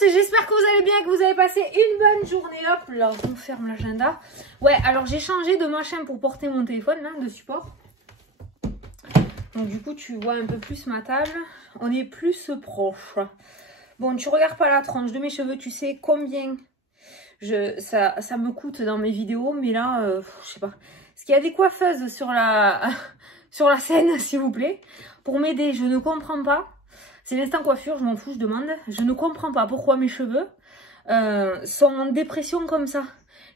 j'espère que vous allez bien, que vous avez passé une bonne journée. Hop là, on ferme l'agenda. Ouais, alors j'ai changé de machin pour porter mon téléphone, là, de support. Donc du coup, tu vois un peu plus ma table. On est plus proche. Bon, tu regardes pas la tranche de mes cheveux, tu sais combien ça me coûte dans mes vidéos. Mais là, je sais pas. Est-ce qu'il y a des coiffeuses sur la scène, s'il vous plaît, pour m'aider? Je ne comprends pas. C'est l'instant coiffure, je m'en fous, je demande. Je ne comprends pas pourquoi mes cheveux sont en dépression comme ça.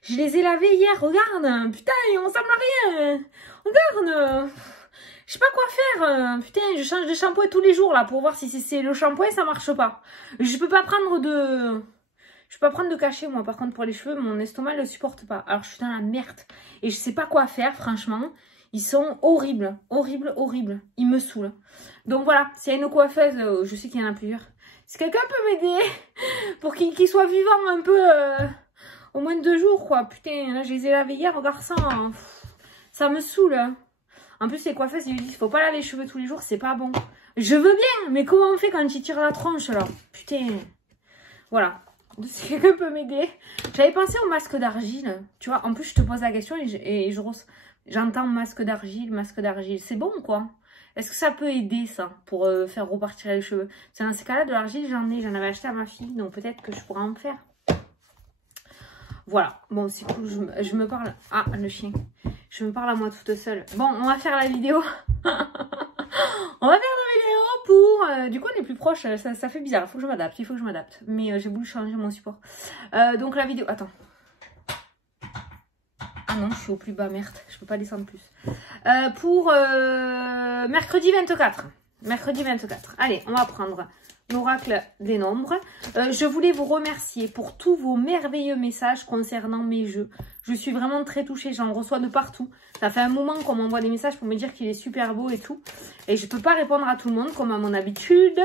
Je les ai lavés hier, regarde. Putain, on ressemble à rien. Regarde. Je sais pas quoi faire. Putain, je change de shampoing tous les jours là pour voir si c'est le shampoing, ça marche pas. Je peux pas prendre de cachet moi. Par contre pour les cheveux, mon estomac le supporte pas. Alors je suis dans la merde et je sais pas quoi faire franchement. Ils sont horribles, horribles, horribles. Ils me saoulent. Donc voilà, s'il y a une coiffeuse, je sais qu'il y en a plusieurs. Si quelqu'un peut m'aider pour qu'il soit vivant un peu au moins 2 jours quoi. Putain, là je les ai lavés hier, regarde ça. Hein. Ça me saoule. Hein. En plus les coiffeuses ils disent faut pas laver les cheveux tous les jours, c'est pas bon. Je veux bien, mais comment on fait quand ils tirent la tronche là? Putain. Voilà. Si quelqu'un peut m'aider. J'avais pensé au masque d'argile. Tu vois, en plus je te pose la question et j'entends masque d'argile. C'est bon quoi? Est-ce que ça peut aider ça pour faire repartir les cheveux? C'est dans ces cas-là de l'argile, j'en avais acheté à ma fille, donc peut-être que je pourrais en faire. Voilà, bon c'est cool, je me parle. Ah, le chien. Je me parle à moi toute seule. Bon, on va faire la vidéo. On va faire la vidéo pour... du coup, on est plus proche. Ça fait bizarre. Il faut que je m'adapte. Il faut que je m'adapte. Mais j'ai voulu changer mon support. Donc la vidéo... Attends. Ah non, je suis au plus bas. Merde. Je peux pas descendre plus. Pour mercredi 24. Mercredi 24. Allez, on va prendre l'oracle des nombres. Je voulais vous remercier pour tous vos merveilleux messages concernant mes jeux. Je suis vraiment très touchée, j'en reçois de partout. Ça fait un moment qu'on m'envoie des messages pour me dire qu'il est super beau et tout. Et je peux pas répondre à tout le monde comme à mon habitude.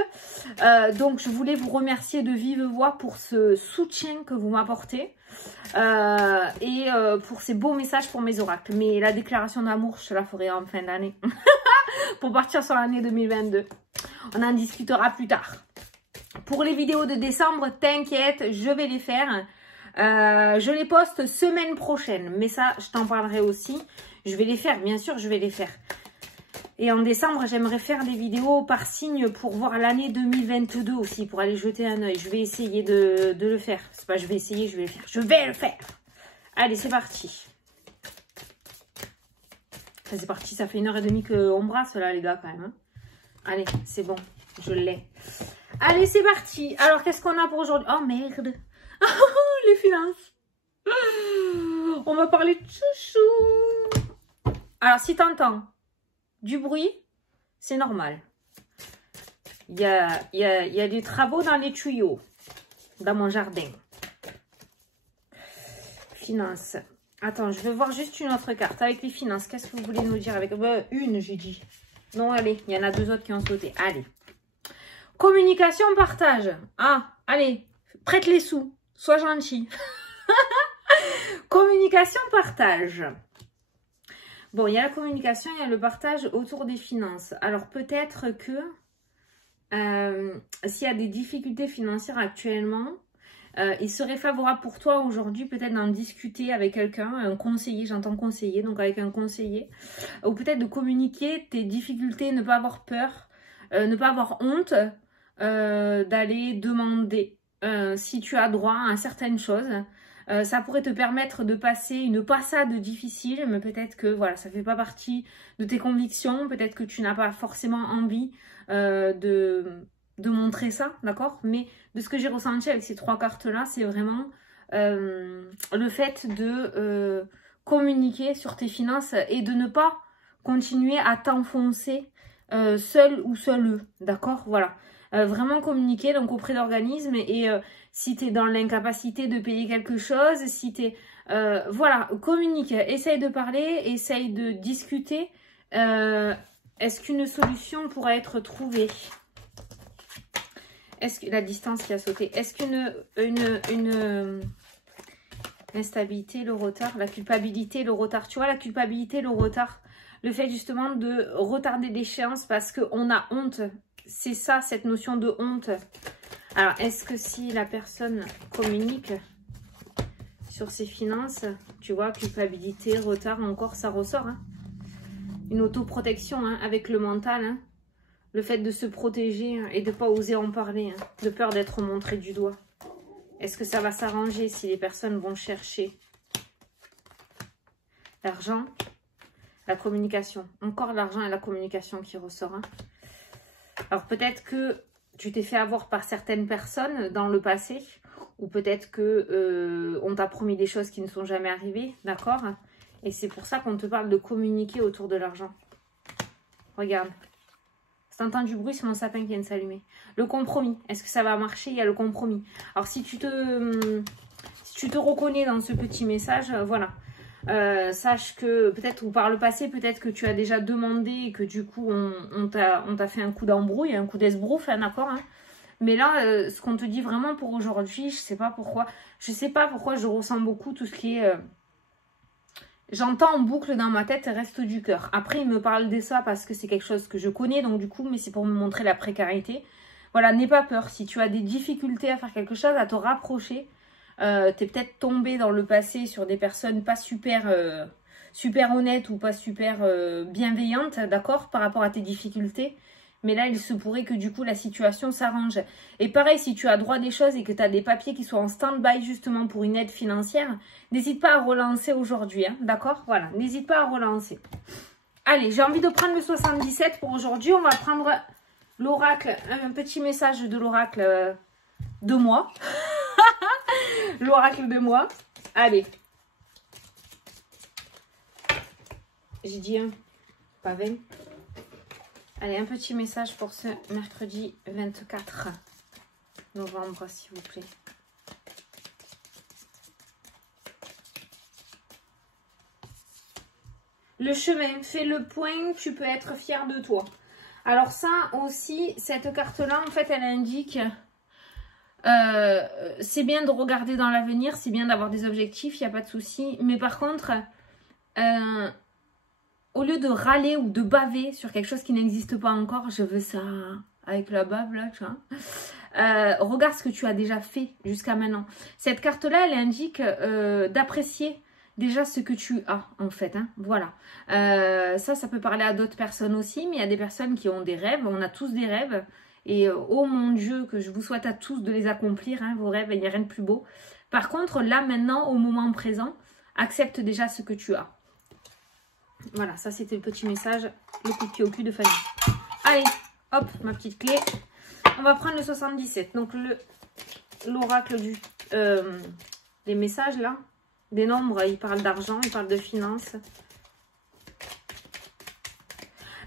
Donc je voulais vous remercier de vive voix pour ce soutien que vous m'apportez. Et pour ces beaux messages pour mes oracles. Mais la déclaration d'amour, je la ferai en fin d'année. Pour partir sur l'année 2022. On en discutera plus tard. Pour les vidéos de décembre, t'inquiète, je vais les faire. Je les poste semaine prochaine. Mais ça, je t'en parlerai aussi. Je vais les faire, bien sûr, je vais les faire. Et en décembre, j'aimerais faire des vidéos par signe pour voir l'année 2022 aussi. Pour aller jeter un œil. Je vais essayer de le faire. C'est pas je vais essayer, je vais le faire. Je vais le faire. Allez, c'est parti. C'est parti, ça fait 1h30 qu'on brasse là, les gars, quand même. Hein. Allez, c'est bon, je l'ai. Allez, c'est parti. Alors, qu'est-ce qu'on a pour aujourd'hui? Oh, merde. Les finances. On va parler de chouchou. Alors, si t'entends du bruit, c'est normal. Il y a des travaux dans les tuyaux, dans mon jardin. Finances. Attends, je vais voir juste une autre carte. Avec les finances, qu'est-ce que vous voulez nous dire avec... une, j'ai dit. Non, allez, il y en a 2 autres qui ont sauté. Allez. Communication, partage. Ah, allez, prête les sous. Sois gentil. Communication, partage. Bon, il y a la communication, il y a le partage autour des finances. Alors, peut-être que s'il y a des difficultés financières actuellement... il serait favorable pour toi aujourd'hui peut-être d'en discuter avec quelqu'un, un conseiller, j'entends conseiller, donc avec un conseiller, ou peut-être de communiquer tes difficultés, ne pas avoir peur, ne pas avoir honte d'aller demander si tu as droit à certaines choses. Ça pourrait te permettre de passer une passade difficile, mais peut-être que voilà, ça fait pas partie de tes convictions, peut-être que tu n'as pas forcément envie de montrer ça, d'accord? Mais de ce que j'ai ressenti avec ces 3 cartes-là, c'est vraiment le fait de communiquer sur tes finances et de ne pas continuer à t'enfoncer seul ou seul, d'accord? Voilà. Vraiment communiquer donc auprès d'organismes et si tu es dans l'incapacité de payer quelque chose, si tu es... voilà, communique, essaye de parler, essaye de discuter. Est-ce qu'une solution pourrait être trouvée? Est-ce que la distance qui a sauté, est-ce qu'une instabilité, le retard, la culpabilité, le retard, tu vois, la culpabilité, le retard, le fait justement de retarder l'échéance parce qu'on a honte, c'est ça, cette notion de honte. Alors, est-ce que si la personne communique sur ses finances, tu vois, culpabilité, retard, encore, ça ressort. Hein. Une autoprotection hein, avec le mental. Hein. Le fait de se protéger hein, et de ne pas oser en parler. Hein, de peur d'être montré du doigt. Est-ce que ça va s'arranger si les personnes vont chercher l'argent, la communication. Encore l'argent et la communication qui ressort. Hein. Alors peut-être que tu t'es fait avoir par certaines personnes dans le passé. Ou peut-être que on t'a promis des choses qui ne sont jamais arrivées. D'accord? Et c'est pour ça qu'on te parle de communiquer autour de l'argent. Regarde. Si t'entends du bruit, c'est mon sapin qui vient de s'allumer. Le compromis. Est-ce que ça va marcher? Il y a le compromis. Alors si tu te reconnais dans ce petit message, voilà. Sache que peut-être ou par le passé, peut-être que tu as déjà demandé et que du coup on t'a fait un coup d'embrouille, un coup d'esbrouf, hein, d'accord hein. Mais là, ce qu'on te dit vraiment pour aujourd'hui, je sais pas pourquoi je ressens beaucoup tout ce qui est... J'entends en boucle dans ma tête reste du cœur. Après, il me parle de ça parce que c'est quelque chose que je connais, donc du coup, mais c'est pour me montrer la précarité. Voilà, n'aie pas peur. Si tu as des difficultés à faire quelque chose, à te rapprocher, t'es peut-être tombé dans le passé sur des personnes pas super honnêtes ou pas super bienveillantes, d'accord, par rapport à tes difficultés. Mais là, il se pourrait que du coup, la situation s'arrange. Et pareil, si tu as droit des choses et que tu as des papiers qui sont en stand-by justement pour une aide financière, n'hésite pas à relancer aujourd'hui, hein, d'accord? Voilà, n'hésite pas à relancer. Allez, j'ai envie de prendre le 77 pour aujourd'hui. On va prendre l'oracle, un petit message de l'oracle de moi. L'oracle de moi. Allez. J'ai dit 1, pas 20. Allez, un petit message pour ce mercredi 24 novembre, s'il vous plaît. Le chemin, fais le point, tu peux être fier de toi. Alors ça aussi, cette carte-là, en fait, elle indique... c'est bien de regarder dans l'avenir, c'est bien d'avoir des objectifs, il n'y a pas de souci. Mais par contre... au lieu de râler ou de baver sur quelque chose qui n'existe pas encore, je veux ça avec la bave là, tu vois. Regarde ce que tu as déjà fait jusqu'à maintenant. Cette carte-là, elle indique d'apprécier déjà ce que tu as en fait. Hein, voilà. Ça peut parler à d'autres personnes aussi, mais il y a des personnes qui ont des rêves. On a tous des rêves. Et oh mon Dieu, que je vous souhaite à tous de les accomplir, hein, vos rêves, il n'y a rien de plus beau. Par contre, là maintenant, au moment présent, accepte déjà ce que tu as. Voilà, ça c'était le petit message, le coup de pied au cul de Fanny. Allez, hop, ma petite clé. On va prendre le 77. Donc l'oracle du... les messages là, des nombres, il parle d'argent, il parle de finances.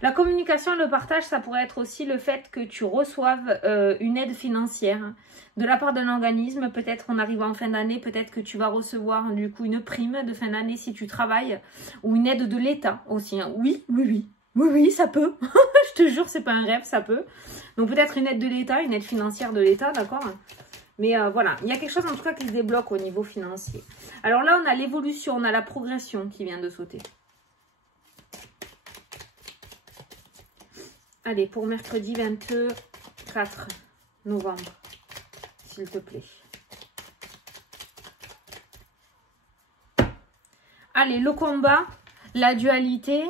La communication et le partage, ça pourrait être aussi le fait que tu reçoives une aide financière de la part d'un organisme. Peut-être en arrivant en fin d'année, peut-être que tu vas recevoir du coup une prime de fin d'année si tu travailles. Ou une aide de l'État aussi. Hein. Oui, ça peut. Je te jure, c'est pas un rêve, ça peut. Donc peut-être une aide de l'État, une aide financière de l'État, d'accord? Mais voilà, il y a quelque chose en tout cas qui se débloque au niveau financier. Alors là, on a l'évolution, on a la progression qui vient de sauter. Allez, pour mercredi 24 novembre, s'il te plaît. Allez, le combat, la dualité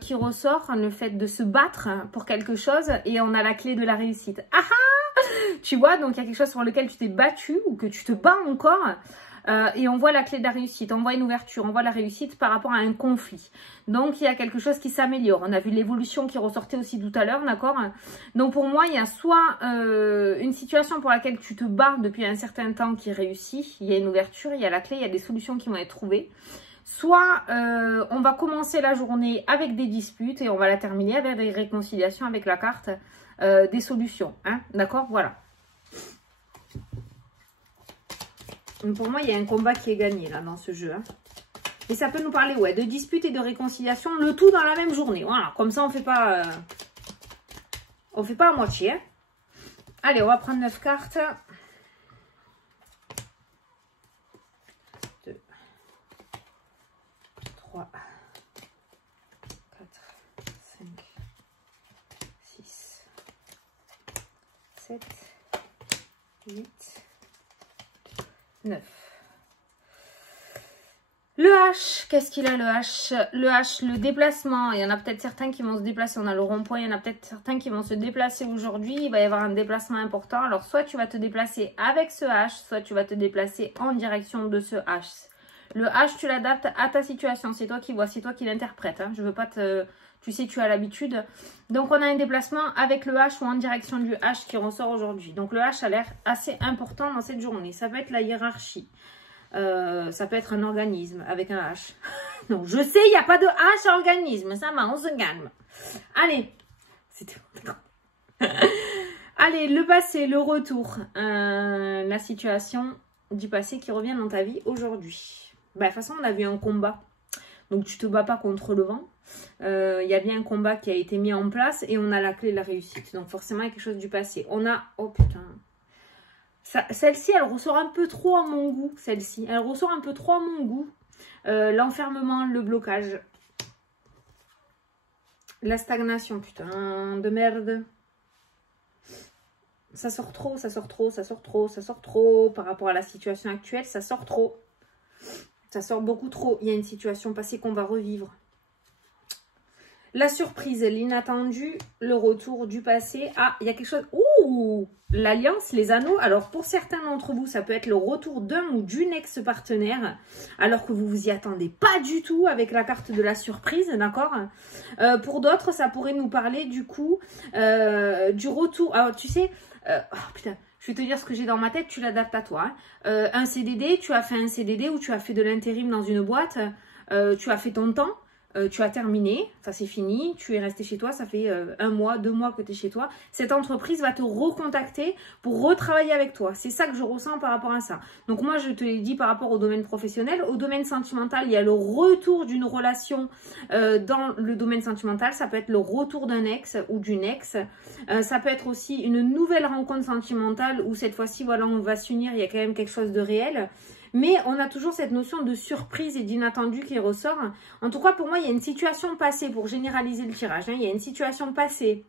qui ressort, le fait de se battre pour quelque chose et on a la clé de la réussite. Ah ah! Tu vois, donc il y a quelque chose sur lequel tu t'es battu ou que tu te bats encore. Et on voit la clé de la réussite, on voit une ouverture, on voit la réussite par rapport à un conflit. Donc, il y a quelque chose qui s'améliore. On a vu l'évolution qui ressortait aussi tout à l'heure, d'accord? Donc, pour moi, il y a soit une situation pour laquelle tu te bats depuis un certain temps qui réussit, il y a une ouverture, il y a la clé, il y a des solutions qui vont être trouvées. Soit on va commencer la journée avec des disputes et on va la terminer avec des réconciliations avec la carte des solutions, hein, d'accord? Voilà. Pour moi, il y a un combat qui est gagné là dans ce jeu. Hein. Et ça peut nous parler ouais, de dispute et de réconciliation, le tout dans la même journée. Voilà, comme ça on fait pas à moitié. Hein. Allez, on va prendre 9 cartes. 2, 3, 4, 5, 6, 7, 8, 9. Le H, qu'est-ce qu'il a le H? Le H, le déplacement. Il y en a peut-être certains qui vont se déplacer. On a le rond-point, il y en a peut-être certains qui vont se déplacer aujourd'hui. Il va y avoir un déplacement important. Alors, soit tu vas te déplacer avec ce H, soit tu vas te déplacer en direction de ce H. Le H, tu l'adaptes à ta situation. C'est toi qui vois, c'est toi qui l'interprètes. Hein. Je veux pas te... Tu sais, tu as l'habitude. Donc, on a un déplacement avec le H ou en direction du H qui ressort aujourd'hui. Donc, le H a l'air assez important dans cette journée. Ça peut être la hiérarchie. Ça peut être un organisme avec un H. Non, je sais, il n'y a pas de H à organisme. Ça va, on se calme. Allez. C'était Allez, le passé, le retour. La situation du passé qui revient dans ta vie aujourd'hui. Bah, de toute façon, on a vu un combat. Donc, tu ne te bats pas contre le vent. Il y a bien un combat qui a été mis en place et on a la clé de la réussite. Donc, forcément, il y a quelque chose du passé. On a... Oh, putain. Celle-ci, elle ressort un peu trop à mon goût, celle-ci. Elle ressort un peu trop à mon goût. L'enfermement, le blocage. La stagnation, putain de merde. Ça sort trop, ça sort trop, ça sort trop, ça sort trop. Par rapport à la situation actuelle, ça sort trop. Ça sort beaucoup trop. Il y a une situation passée qu'on va revivre. La surprise, l'inattendu, le retour du passé. Ah, il y a quelque chose... Ouh, l'alliance, les anneaux. Alors, pour certains d'entre vous, ça peut être le retour d'un ou d'une ex-partenaire, alors que vous vous y attendez pas du tout avec la carte de la surprise, d'accord? Pour d'autres, ça pourrait nous parler, du coup, du retour... Alors, tu sais... oh, putain, je vais te dire ce que j'ai dans ma tête, tu l'adaptes à toi. Hein. Un CDD, tu as fait un CDD ou tu as fait de l'intérim dans une boîte, tu as fait ton temps. Tu as terminé, ça c'est fini, tu es resté chez toi, ça fait 1 mois, 2 mois que tu es chez toi. Cette entreprise va te recontacter pour retravailler avec toi. C'est ça que je ressens par rapport à ça. Donc moi, je te l'ai dit par rapport au domaine professionnel. Au domaine sentimental, il y a le retour d'une relation dans le domaine sentimental. Ça peut être le retour d'un ex ou d'une ex. Ça peut être aussi une nouvelle rencontre sentimentale où cette fois-ci, voilà, on va s'unir, il y a quand même quelque chose de réel. Mais on a toujours cette notion de surprise et d'inattendu qui ressort. En tout cas, pour moi, il y a une situation passée, pour généraliser le tirage, hein, il y a une situation passée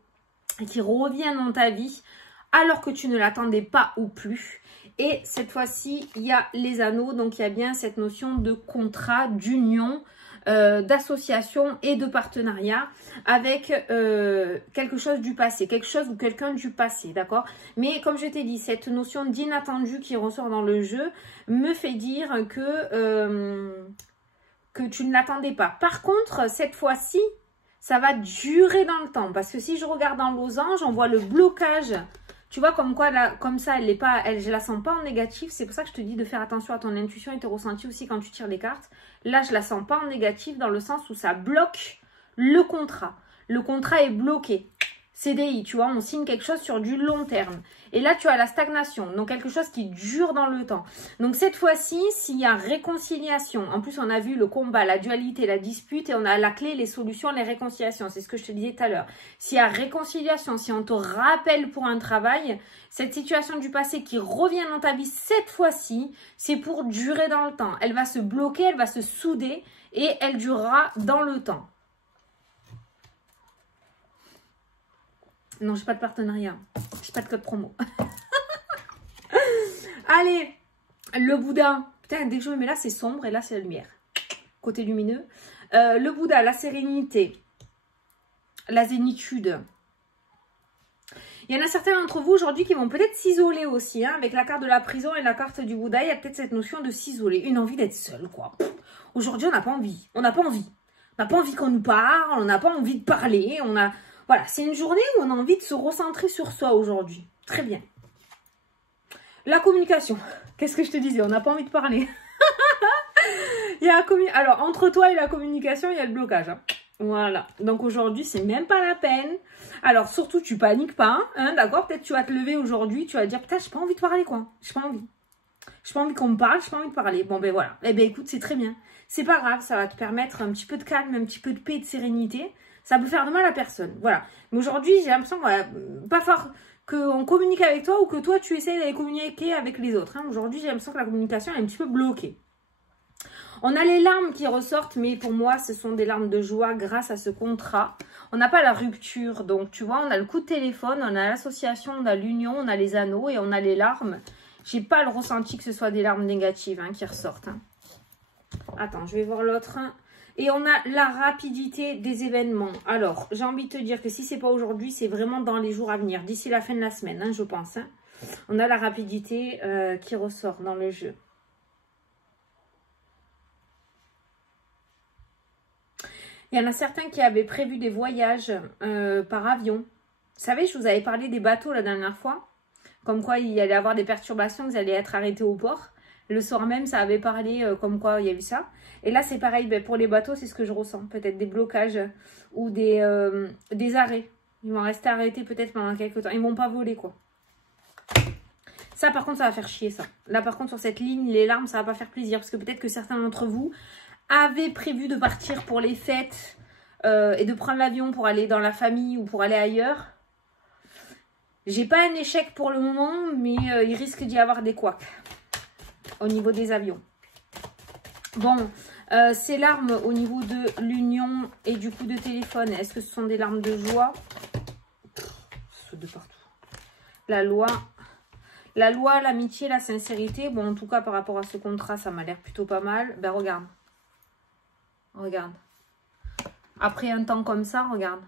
qui revient dans ta vie alors que tu ne l'attendais pas ou plus. Et cette fois-ci, il y a les anneaux, donc il y a bien cette notion de contrat, d'union, d'association et de partenariat avec quelque chose du passé, quelque chose ou quelqu'un du passé, d'accord? Mais comme je t'ai dit, cette notion d'inattendu qui ressort dans le jeu me fait dire que tu ne l'attendais pas. Par contre, cette fois-ci, ça va durer dans le temps, parce que si je regarde dans losange, on voit le blocage. Tu vois, comme quoi, là, comme ça, je la sens pas en négatif. C'est pour ça que je te dis de faire attention à ton intuition et tes ressentis aussi quand tu tires les cartes. Là, je la sens pas en négatif dans le sens où ça bloque le contrat. Le contrat est bloqué. CDI, tu vois, on signe quelque chose sur du long terme. Et là, tu as la stagnation, donc quelque chose qui dure dans le temps. Donc cette fois-ci, s'il y a réconciliation, en plus on a vu le combat, la dualité, la dispute, et on a la clé, les solutions, les réconciliations. C'est ce que je te disais tout à l'heure. S'il y a réconciliation, si on te rappelle pour un travail, cette situation du passé qui revient dans ta vie, cette fois-ci, c'est pour durer dans le temps. Elle va se bloquer, elle va se souder et elle durera dans le temps. Non, j'ai pas de partenariat. J'ai pas de code promo. Allez, le Bouddha. Putain, dès que je me mets là, c'est sombre et là, c'est la lumière. Côté lumineux. Le Bouddha, la sérénité. La zénitude. Il y en a certains d'entre vous aujourd'hui qui vont peut-être s'isoler aussi. Hein, avec la carte de la prison et la carte du Bouddha, il y a peut-être cette notion de s'isoler. Une envie d'être seul, quoi. Aujourd'hui, on n'a pas envie. On n'a pas envie. On n'a pas envie qu'on nous parle. On n'a pas envie de parler. On a... Voilà, c'est une journée où on a envie de se recentrer sur soi aujourd'hui. Très bien. La communication. Qu'est-ce que je te disais? On n'a pas envie de parler. Il y a Alors, entre toi et la communication, il y a le blocage. Hein. Voilà. Donc aujourd'hui, c'est même pas la peine. Alors, surtout, tu paniques pas. Hein, d'accord? Peut-être tu vas te lever aujourd'hui. Tu vas te dire, putain, j'ai pas envie de parler, quoi. J'ai pas envie. J'ai pas envie qu'on me parle. J'ai pas envie de parler. Bon, ben voilà. Eh ben écoute, c'est très bien. C'est pas grave. Ça va te permettre un petit peu de calme, un petit peu de paix et de sérénité. Ça peut faire de mal à personne. Voilà. Mais aujourd'hui, j'ai l'impression, voilà, pas fort qu'on communique avec toi ou que toi, tu essayes d'aller communiquer avec les autres. Hein. Aujourd'hui, j'ai l'impression que la communication est un petit peu bloquée. On a les larmes qui ressortent, mais pour moi, ce sont des larmes de joie grâce à ce contrat. On n'a pas la rupture, donc tu vois, on a le coup de téléphone, on a l'association, on a l'union, on a les anneaux et on a les larmes. J'ai pas le ressenti que ce soit des larmes négatives hein, qui ressortent. Hein. Attends, je vais voir l'autre. Et on a la rapidité des événements. Alors, j'ai envie de te dire que si c'est pas aujourd'hui, c'est vraiment dans les jours à venir, d'ici la fin de la semaine, hein, je pense. Hein. On a la rapidité qui ressort dans le jeu. Il y en a certains qui avaient prévu des voyages par avion. Vous savez, je vous avais parlé des bateaux la dernière fois. Comme quoi, il y allait avoir des perturbations, qu'ils allaient être arrêtés au port. Le soir même, ça avait parlé comme quoi il y a eu ça. Et là, c'est pareil, ben, pour les bateaux, c'est ce que je ressens. Peut-être des blocages ou des arrêts. Ils vont rester arrêtés peut-être pendant quelques temps. Ils ne vont pas voler, quoi. Ça, par contre, ça va faire chier, ça. Là, par contre, sur cette ligne, les larmes, ça va pas faire plaisir. Parce que peut-être que certains d'entre vous avaient prévu de partir pour les fêtes et de prendre l'avion pour aller dans la famille ou pour aller ailleurs. J'ai pas un échec pour le moment, mais il risque d'y avoir des couacs au niveau des avions. Bon, ces larmes au niveau de l'union et du coup de téléphone, est-ce que ce sont des larmes de joie? De partout. La loi, l'amitié, la sincérité. Bon, en tout cas, par rapport à ce contrat, ça m'a l'air plutôt pas mal. Ben, regarde. Regarde. Après un temps comme ça, regarde.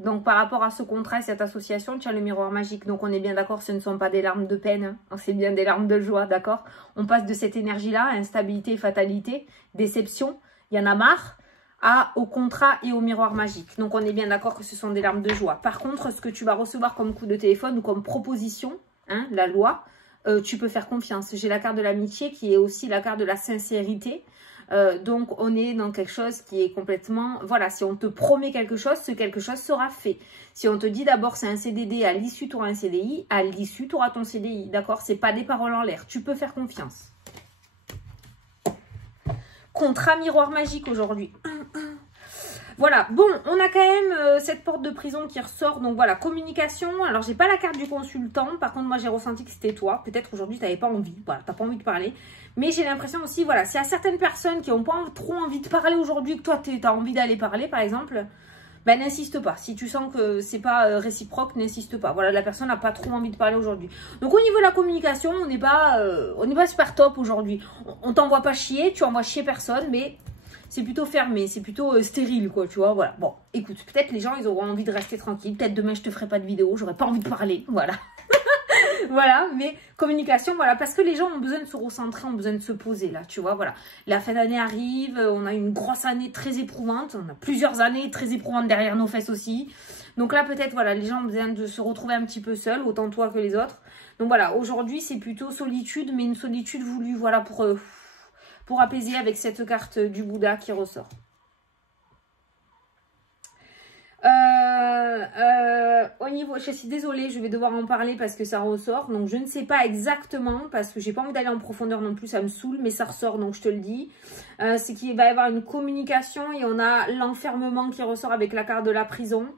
Donc, par rapport à ce contrat et cette association, tu as le miroir magique. Donc, on est bien d'accord, ce ne sont pas des larmes de peine. Hein. C'est bien des larmes de joie, d'accord? On passe de cette énergie-là, instabilité, fatalité, déception, il y en a marre, au contrat et au miroir magique. Donc, on est bien d'accord que ce sont des larmes de joie. Par contre, ce que tu vas recevoir comme coup de téléphone ou comme proposition, hein, la loi, tu peux faire confiance. J'ai la carte de l'amitié qui est aussi la carte de la sincérité. Donc, on est dans quelque chose qui est complètement... Voilà, si on te promet quelque chose, ce quelque chose sera fait. Si on te dit d'abord c'est un CDD, à l'issue, tu auras un CDI, à l'issue, tu auras ton CDI. D'accord? C'est pas des paroles en l'air. Tu peux faire confiance. Contrat miroir magique aujourd'hui. Voilà, bon, on a quand même cette porte de prison qui ressort. Donc voilà, communication. Alors, j'ai pas la carte du consultant. Par contre, moi, j'ai ressenti que c'était toi. Peut-être aujourd'hui, tu n'avais pas envie. Voilà, tu n'as pas envie de parler. Mais j'ai l'impression aussi, voilà, s'il y a certaines personnes qui n'ont pas trop envie de parler aujourd'hui, que toi, tu as envie d'aller parler, par exemple, ben n'insiste pas. Si tu sens que c'est pas réciproque, n'insiste pas. Voilà, la personne n'a pas trop envie de parler aujourd'hui. Donc, au niveau de la communication, on n'est pas super top aujourd'hui. On t'envoie pas chier, tu envoies chier personne, mais... c'est plutôt fermé, c'est plutôt stérile, quoi, tu vois, voilà. Bon, écoute, peut-être les gens, ils auront envie de rester tranquilles. Peut-être demain, je te ferai pas de vidéo, j'aurai pas envie de parler, voilà. Voilà, mais communication, voilà, parce que les gens ont besoin de se recentrer, ont besoin de se poser, là, tu vois, voilà. La fin d'année arrive, on a une grosse année très éprouvante, on a plusieurs années très éprouvantes derrière nos fesses aussi. Donc là, peut-être, voilà, les gens ont besoin de se retrouver un petit peu seuls, autant toi que les autres. Donc voilà, aujourd'hui, c'est plutôt solitude, mais une solitude voulue, voilà, pour apaiser avec cette carte du Bouddha qui ressort. Au niveau, je suis désolée, je vais devoir en parler parce que ça ressort. Donc, je ne sais pas exactement parce que j'ai pas envie d'aller en profondeur non plus, ça me saoule, mais ça ressort, donc je te le dis. C'est qu'il va y avoir une communication et on a l'enfermement qui ressort avec la carte de la prison.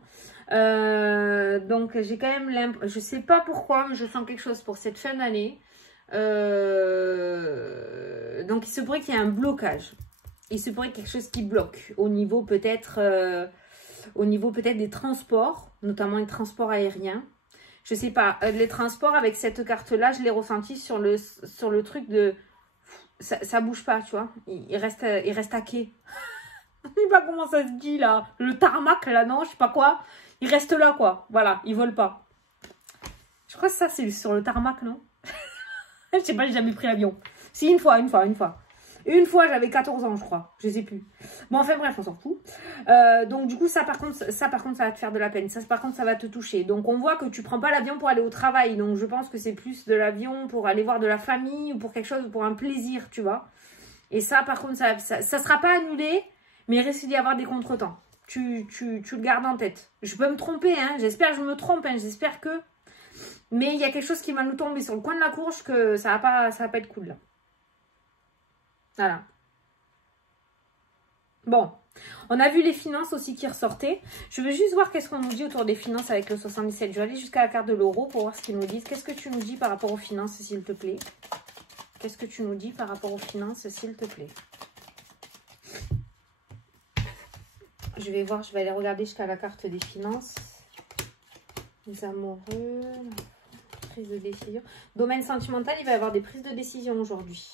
Donc, j'ai quand même l'impression, je sais pas pourquoi, mais je sens quelque chose pour cette fin d'année. Donc, il se pourrait qu'il y ait un blocage. Il se pourrait quelque chose qui bloque au niveau peut-être des transports, notamment les transports aériens. Je sais pas, les transports avec cette carte-là, je l'ai ressenti sur le truc de... Ça bouge pas, tu vois. Il reste à quai. Je sais pas comment ça se dit, là. Le tarmac, là, non, je sais pas quoi. Il reste là, quoi. Voilà, il vole pas. Je crois que ça, c'est sur le tarmac, non? Je sais pas, j'ai jamais pris l'avion. Si, une fois. Une fois, j'avais 14 ans, je crois. Je sais plus. Bon, enfin bref, on s'en fout. Donc, du coup, ça par contre, ça va te faire de la peine. Ça, par contre, ça va te toucher. Donc, on voit que tu prends pas l'avion pour aller au travail. Donc, je pense que c'est plus de l'avion pour aller voir de la famille ou pour quelque chose, pour un plaisir, tu vois. Et ça, par contre, ça sera pas annulé, mais il risque d'y avoir des contretemps. Tu le gardes en tête. Je peux me tromper, hein. J'espère que je me trompe, hein. J'espère que... Mais il y a quelque chose qui va nous tomber sur le coin de la courge que ça va pas être cool, là. Voilà. Bon, on a vu les finances aussi qui ressortaient. Je veux juste voir qu'est-ce qu'on nous dit autour des finances avec le 77. Je vais aller jusqu'à la carte de l'euro pour voir ce qu'ils nous disent. Qu'est-ce que tu nous dis par rapport aux finances, s'il te plaît? Qu'est-ce que tu nous dis par rapport aux finances, s'il te plaît? Je vais voir, je vais aller regarder jusqu'à la carte des finances. Les amoureux, prise de décision. Domaine sentimental, il va y avoir des prises de décision aujourd'hui.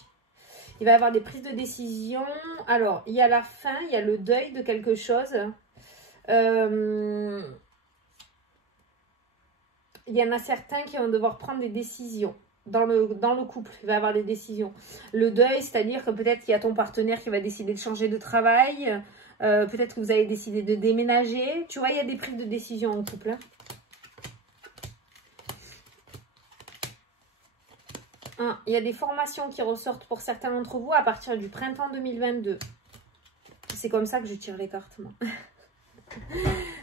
Il va y avoir des prises de décision. Alors, il y a la fin, il y a le deuil de quelque chose. Il y en a certains qui vont devoir prendre des décisions. Dans le couple, il va y avoir des décisions. Le deuil, c'est-à-dire que peut-être qu'il y a ton partenaire qui va décider de changer de travail. Peut-être que vous avez décidé de déménager. Tu vois, il y a des prises de décision en couple. Il y a des formations qui ressortent pour certains d'entre vous à partir du printemps 2022. C'est comme ça que je tire les cartes, moi.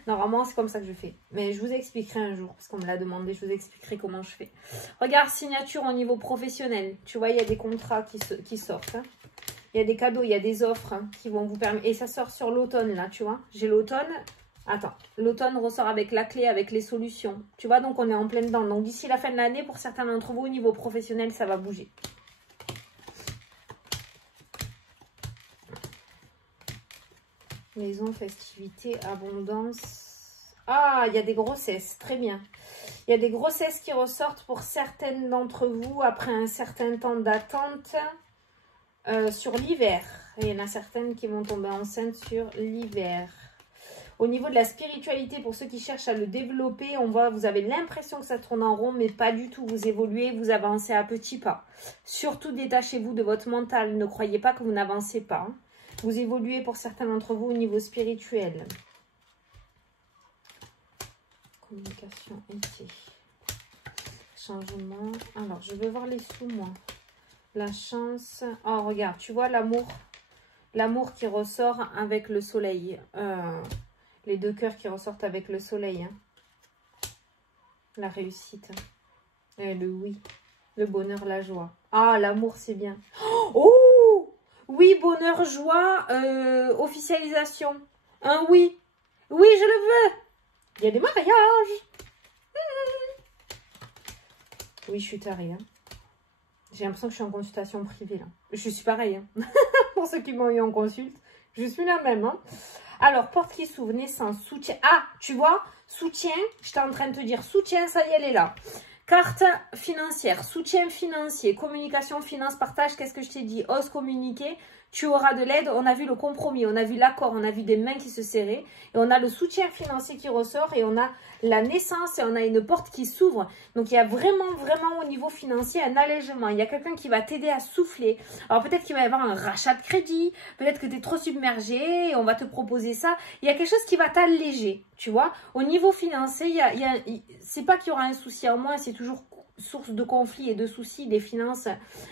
Normalement, c'est comme ça que je fais. Mais je vous expliquerai un jour, parce qu'on me l'a demandé, je vous expliquerai comment je fais. Regarde, signature au niveau professionnel. Tu vois, il y a des contrats qui sortent. Hein. Il y a des cadeaux, il y a des offres qui vont vous permettre. Et ça sort sur l'automne, là, tu vois. J'ai l'automne. Attends, l'automne ressort avec la clé, avec les solutions. Tu vois, donc on est en plein dedans. Donc d'ici la fin de l'année, pour certains d'entre vous, au niveau professionnel, ça va bouger. Maison, festivité, abondance. Ah, il y a des grossesses, très bien. Il y a des grossesses qui ressortent pour certaines d'entre vous après un certain temps d'attente sur l'hiver. Et il y en a certaines qui vont tomber enceintes sur l'hiver. Au niveau de la spiritualité, pour ceux qui cherchent à le développer, on voit, vous avez l'impression que ça tourne en rond, mais pas du tout. Vous évoluez, vous avancez à petits pas. Surtout, détachez-vous de votre mental. Ne croyez pas que vous n'avancez pas. Hein. Vous évoluez pour certains d'entre vous au niveau spirituel. Communication, été. Changement. Alors, je veux voir les sous, moi. La chance. Oh, regarde, tu vois l'amour. L'amour qui ressort avec le soleil. Les deux cœurs qui ressortent avec le soleil. Hein. La réussite. Et le oui. Le bonheur, la joie. Ah, l'amour, c'est bien. Oh! Oui, bonheur, joie, officialisation. Un oui. Oui, je le veux. Il y a des mariages. Oui, je suis tarée. Hein. J'ai l'impression que je suis en consultation privée. Là. Je suis pareil. Hein. Pour ceux qui m'ont eu en consulte, je suis la même. Hein. Alors, porte qui s'ouvre, naissance, soutien. Ah, tu vois, soutien, j'étais en train de te dire soutien, ça y est, elle est là. Carte financière, soutien financier, communication, finance, partage, qu'est-ce que je t'ai dit? Ose communiquer, tu auras de l'aide. On a vu le compromis, on a vu l'accord, on a vu des mains qui se serraient. Et on a le soutien financier qui ressort et on a la naissance et on a une porte qui s'ouvre. Donc, il y a vraiment au niveau financier un allègement. Il y a quelqu'un qui va t'aider à souffler. Alors, peut-être qu'il va y avoir un rachat de crédit. Peut-être que tu es trop submergé et on va te proposer ça. Il y a quelque chose qui va t'alléger, tu vois. Au niveau financier, c'est pas qu'il y aura un souci en moins, c'est toujours source de conflits et de soucis des finances,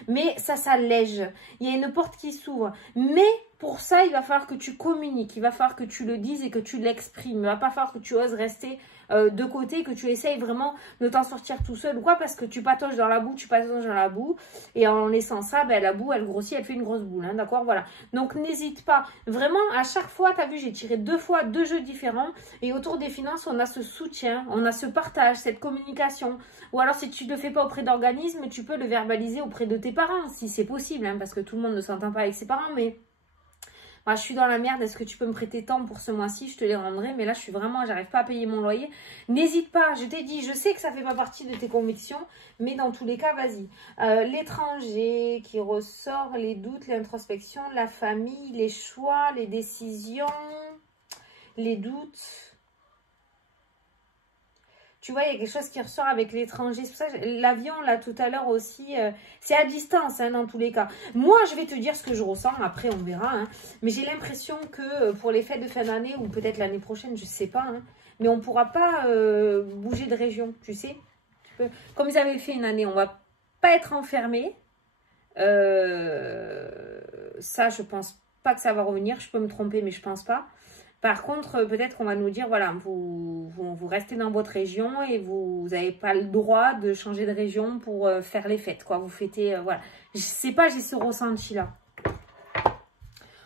mais ça s'allège. Il y a une porte qui s'ouvre. Mais pour ça, il va falloir que tu communiques, il va falloir que tu le dises et que tu l'exprimes. Il va pas falloir que tu oses rester de côté, que tu essayes vraiment de t'en sortir tout seul ou quoi, parce que tu patauges dans la boue, et en laissant ça, ben, la boue, elle grossit, elle fait une grosse boule, hein, d'accord, voilà. Donc, n'hésite pas. Vraiment, à chaque fois, tu as vu, j'ai tiré 2 fois 2 jeux différents, et autour des finances, on a ce soutien, on a ce partage, cette communication, ou alors, si tu ne le fais pas auprès d'organismes, tu peux le verbaliser auprès de tes parents, si c'est possible, hein, parce que tout le monde ne s'entend pas avec ses parents, mais... Bah, je suis dans la merde, est-ce que tu peux me prêter tant pour ce mois-ci? Je te les rendrai, mais là, je suis vraiment, j'arrive pas à payer mon loyer. N'hésite pas, je t'ai dit, je sais que ça fait pas partie de tes convictions, mais dans tous les cas, vas-y. L'étranger qui ressort, les doutes, l'introspection, la famille, les choix, les décisions, les doutes... Tu vois, il y a quelque chose qui ressort avec l'étranger. C'est pour ça que l'avion, là, tout à l'heure aussi, c'est à distance, hein, dans tous les cas. Moi, je vais te dire ce que je ressens. Après, on verra. Hein. Mais j'ai l'impression que pour les fêtes de fin d'année, ou peut-être l'année prochaine, je ne sais pas. Hein, mais on ne pourra pas bouger de région, tu sais. Comme ils avaient fait une année, on ne va pas être enfermé. Ça, je ne pense pas que ça va revenir. Je peux me tromper, mais je ne pense pas. Par contre, peut-être qu'on va nous dire, voilà, vous restez dans votre région et vous n'avez pas le droit de changer de région pour faire les fêtes, quoi. Vous fêtez, voilà. Je sais pas, j'ai ce ressenti-là.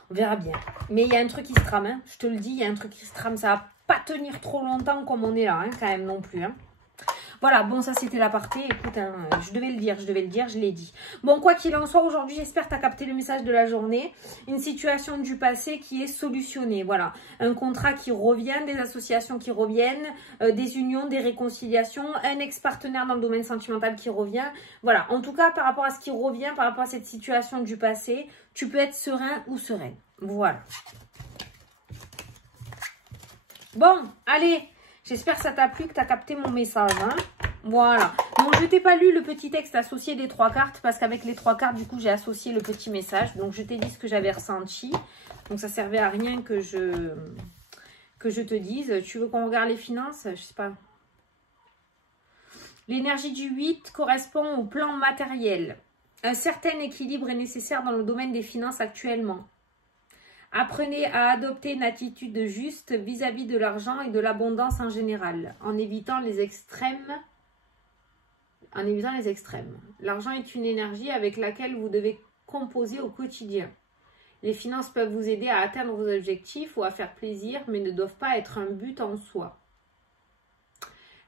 On verra bien. Mais il y a un truc qui se trame, hein. Je te le dis, il y a un truc qui se trame. Ça va pas tenir trop longtemps comme on est là, hein, quand même, non plus. Hein. Voilà, bon, ça c'était l'aparté. Écoute, hein, je devais le dire, je l'ai dit. Bon, quoi qu'il en soit, aujourd'hui, j'espère que tu as capté le message de la journée. Une situation du passé qui est solutionnée. Voilà, un contrat qui revient, des associations qui reviennent, des unions, des réconciliations, un ex-partenaire dans le domaine sentimental qui revient. Voilà, en tout cas, par rapport à ce qui revient, par rapport à cette situation du passé, tu peux être serein ou sereine. Voilà. Bon, allez, j'espère que ça t'a plu, que tu as capté mon message. Hein. Voilà. Donc, je t'ai pas lu le petit texte associé des 3 cartes parce qu'avec les 3 cartes, du coup, j'ai associé le petit message. Donc, je t'ai dit ce que j'avais ressenti. Donc, ça servait à rien que je te dise. Tu veux qu'on regarde les finances? Je sais pas. L'énergie du 8 correspond au plan matériel. Un certain équilibre est nécessaire dans le domaine des finances actuellement. Apprenez à adopter une attitude juste vis-à-vis de l'argent et de l'abondance en général, en évitant les extrêmes. L'argent est une énergie avec laquelle vous devez composer au quotidien. Les finances peuvent vous aider à atteindre vos objectifs ou à faire plaisir, mais ne doivent pas être un but en soi.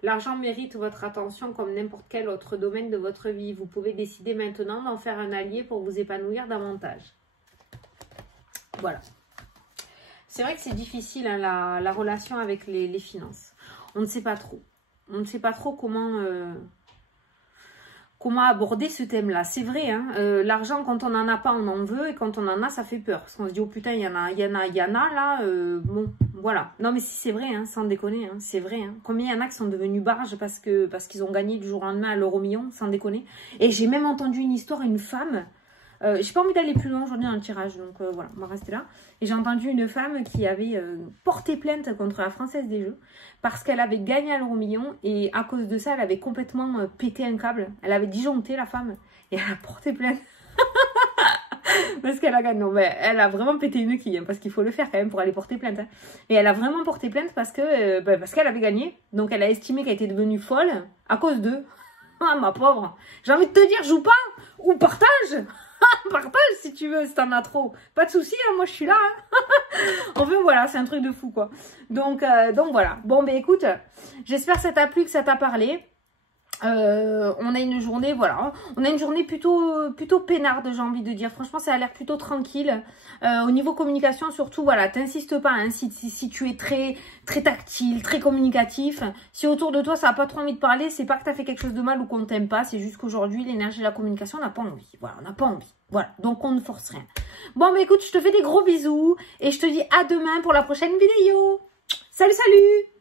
L'argent mérite votre attention comme n'importe quel autre domaine de votre vie. Vous pouvez décider maintenant d'en faire un allié pour vous épanouir davantage. Voilà. C'est vrai que c'est difficile hein, la relation avec les finances. On ne sait pas trop. On ne sait pas trop comment aborder ce thème-là. C'est vrai, hein, l'argent, quand on n'en a pas, on en veut. Et quand on en a, ça fait peur. Parce qu'on se dit, oh putain, il y en a là. Bon, voilà. Non, mais si c'est vrai, hein, sans déconner, hein, c'est vrai. Hein. Combien il y en a qui sont devenus barges parce qu'ils ont gagné du jour au lendemain à l'euro million, sans déconner. Et j'ai même entendu une histoire, une femme... j'ai pas envie d'aller plus loin aujourd'hui dans le tirage, donc voilà, on va rester là. Et j'ai entendu une femme qui avait porté plainte contre la Française des Jeux parce qu'elle avait gagné à l'euro million et à cause de ça, elle avait complètement pété un câble. Elle avait disjoncté la femme et elle a porté plainte. Parce qu'elle a gagné. Non, mais elle a vraiment pété une quille, hein, parce qu'il faut le faire quand même pour aller porter plainte. Hein. Et elle a vraiment porté plainte parce qu'elle avait gagné. Donc elle a estimé qu'elle était devenue folle à cause d'eux. Ah, ma pauvre. J'ai envie de te dire, joue pas ou partage. Partage si tu veux, si t'en as trop. Pas de souci, hein, moi je suis là. Hein. Enfin voilà, c'est un truc de fou quoi. Donc voilà. Bon, ben écoute, j'espère que ça t'a plu, que ça t'a parlé. On a une journée, voilà, on a une journée plutôt peinarde, j'ai envie de dire. Franchement, ça a l'air plutôt tranquille. Au niveau communication, surtout, voilà, t'insistes pas, hein, si tu es très tactile, très communicatif. Si autour de toi, ça n'a pas trop envie de parler, c'est pas que tu as fait quelque chose de mal ou qu'on t'aime pas. C'est juste qu'aujourd'hui, l'énergie de la communication, on n'a pas envie. Voilà, on n'a pas envie. Voilà, donc on ne force rien. Bon, mais écoute, je te fais des gros bisous et je te dis à demain pour la prochaine vidéo. Salut, salut!